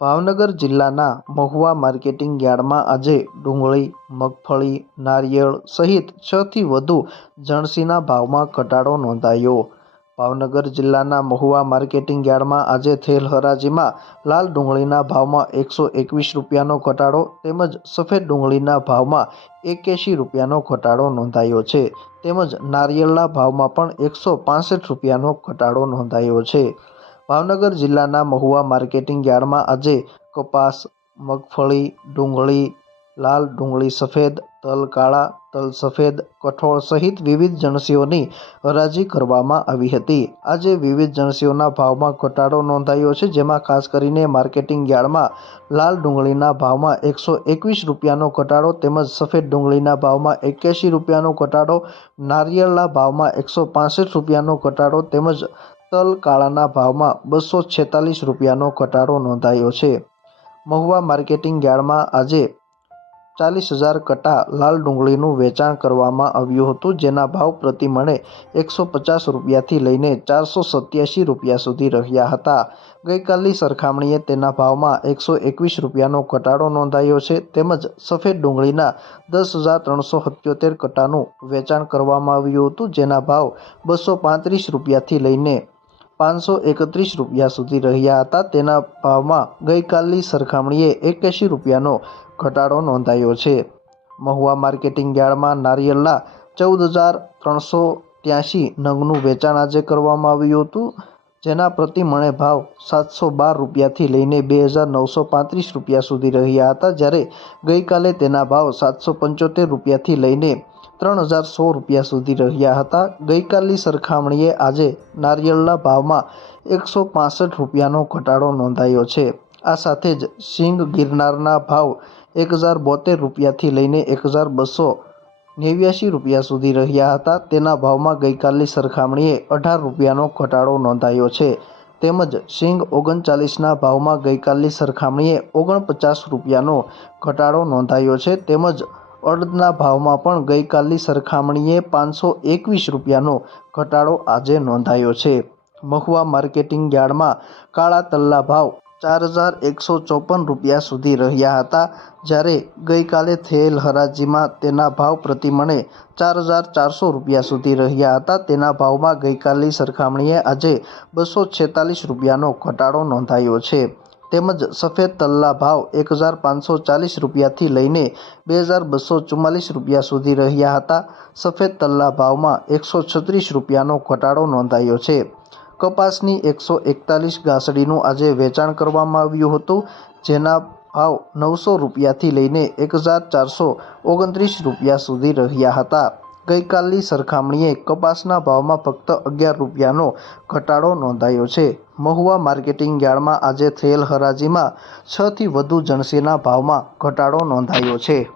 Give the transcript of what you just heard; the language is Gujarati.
ભાવનગર જિલ્લાના મહુવા માર્કેટિંગ યાર્ડમાં આજે ડુંગળી, મગફળી, નારિયેળ સહિત 6 થી વધુ જણસીના ભાવમાં ઘટાડો નોંધાયો. ભાવનગર જિલ્લાના મહુવા માર્કેટિંગ યાર્ડમાં આજે થયેલ હરાજીમાં લાલ ડુંગળીના ભાવમાં 121 રૂપિયાનો ઘટાડો તેમજ સફેદ ડુંગળીના ભાવમાં 81 રૂપિયાનો ઘટાડો નોંધાયો છે. તેમજ નારિયેળના ભાવમાં પણ 165 રૂપિયાનો ઘટાડો નોંધાયો છે. ભાવનગર જિલ્લાના મહુવા માર્કેટિંગ યાર્ડમાં આજે કપાસ, મગફળી, ડુંગળી, લાલ ડુંગળી સફેદ, તલ કાળા, તલ સફેદ, કઠોળ સહિત વિવિધ જણસીઓની હરાજી કરવામાં આવી હતી. આજે વિવિધ જણસીઓના ભાવમાં ઘટાડો નોંધાયો છે, જેમાં ખાસ કરીને માર્કેટિંગ યાર્ડમાં લાલ ડુંગળીના ભાવમાં 121 રૂપિયાનો ઘટાડો તેમજ સફેદ ડુંગળીના ભાવમાં 81 રૂપિયાનો ઘટાડો, નારિયેળના ભાવમાં 165 રૂપિયાનો ઘટાડો તેમજ તલ કાળાના ભાવમાં 246 રૂપિયાનો ઘટાડો નોંધાયો છે. મહુવા માર્કેટિંગ યાર્ડમાં આજે 40,000 કટ્ટા લાલ ડુંગળીનું વેચાણ કરવામાં આવ્યું હતું, જેના ભાવ પ્રતિ મણે 150 રૂપિયાથી લઈને 487 રૂપિયા સુધી રહ્યા હતા. ગઈકાલની સરખામણીએ તેના ભાવમાં 121 રૂપિયાનો ઘટાડો નોંધાયો છે. તેમજ સફેદ ડુંગળીના 10,377 કટ્ટાનું વેચાણ કરવામાં આવ્યું હતું, જેના ભાવ 235 રૂપિયાથી લઈને 531 રૂપિયા સુધી રહ્યા હતા. તેના ભાવમાં ગઈકાલની સરખામણીએ 81 રૂપિયાનો ઘટાડો નોંધાયો છે. મહુવા માર્કેટિંગ યાર્ડમાં નારિયેળના 14,383 નંગનું વેચાણ આજે કરવામાં આવ્યું હતું, જેના પ્રતિ મણે ભાવ 712 રૂપિયાથી લઈને 2,935 રૂપિયા સુધી રહ્યા હતા. જ્યારે ગઈકાલે તેના ભાવ 775 રૂપિયાથી લઈને 3,016 રૂપિયા સુધી રહ્યા હતા. ગઈકાલની સરખામણીએ આજે નારિયેળના ભાવમાં 165 રૂપિયાનો ઘટાડો નોંધાયો છે. આ સાથે જ સિંગ ગિરનારના ભાવ 1,072 રૂપિયાથી લઈને 1,289 રૂપિયા સુધી રહ્યા હતા. તેના ભાવમાં ગઈકાલની સરખામણીએ 18 રૂપિયાનો ઘટાડો નોંધાયો છે. તેમજ સિંગ 39ના ભાવમાં ગઈકાલની સરખામણીએ 49 રૂપિયાનો ઘટાડો નોંધાયો છે. તેમજ અડદના ભાવમાં પણ ગઈકાલની સરખામણીએ 521 રૂપિયાનો ઘટાડો આજે નોંધાયો છે. મહુવા માર્કેટિંગ યાર્ડમાં કાળા તલના ભાવ 4,154 રૂપિયા સુધી રહ્યા હતા. જ્યારે ગઈકાલે થયેલ હરાજીમાં તેના ભાવ પ્રતિ મણે 4,400 રૂપિયા સુધી રહ્યા હતા. તેના ભાવમાં ગઈકાલની સરખામણીએ આજે 246 રૂપિયાનો ઘટાડો નોંધાયો છે. તેમજ સફેદ તલના ભાવ 1,540 રૂપિયાથી લઈને 2,244 રૂપિયા સુધી રહ્યા હતા. સફેદ તલના ભાવમાં 136 રૂપિયાનો ઘટાડો નોંધાયો છે. કપાસની 141 ગાંસડીનું આજે વેચાણ કરવામાં આવ્યું હતું, જેના ભાવ 900 રૂપિયાથી લઈને 1,429 રૂપિયા સુધી રહ્યા હતા. ગઈકાલની સરખામણીએ કપાસના ભાવમાં ફક્ત 11 રૂપિયાનો ઘટાડો નોંધાયો છે. મહુવા માર્કેટિંગ યાર્ડમાં આજે થયેલ હરાજીમાં 6 થી વધુ જણસીના ભાવમાં ઘટાડો નોંધાયો છે.